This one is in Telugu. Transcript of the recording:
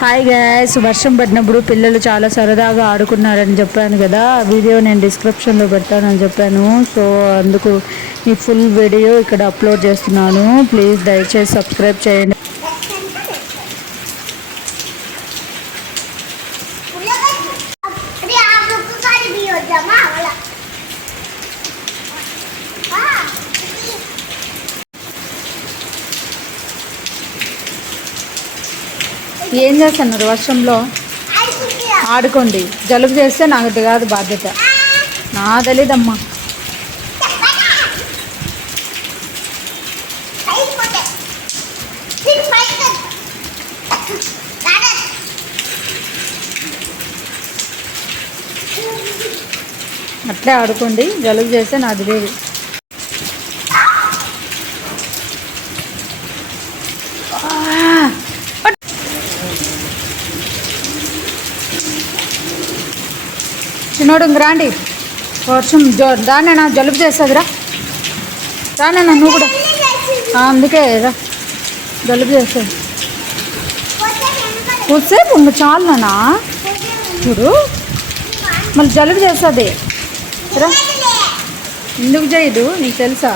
హాయ్ గైస్, వర్షం పడినప్పుడు పిల్లలు చాలా సరదాగా ఆడుకున్నారని చెప్పాను కదా. వీడియో నేను డిస్క్రిప్షన్లో పెడతానని చెప్పాను. సో అందుకు ఈ ఫుల్ వీడియో ఇక్కడ అప్లోడ్ చేస్తున్నాను. ప్లీజ్ దయచేసి సబ్స్క్రైబ్ చేయండి. ఏం చేస్తున్నారు వర్షంలో? ఆడుకోండి. జలుబు చేస్తే నాకు కాదు బాధ్యత, నా తెలీదమ్మా. అట్లే ఆడుకోండి. జలుబు చేస్తే నాకు తెలియదు. చిన్నోడు రాండి, వర్షం దాన్ని నా జలుబు చేస్తుందిరా. రానా నువ్వు కూడా, అందుకే రా, జలుబు చేస్తుంది. కొద్దిసేపు ఉండు చాలు నాన్న, చూడు మళ్ళీ జలుబు చేస్తుంది రా. ఎందుకు చేయదు నీకు తెలుసా?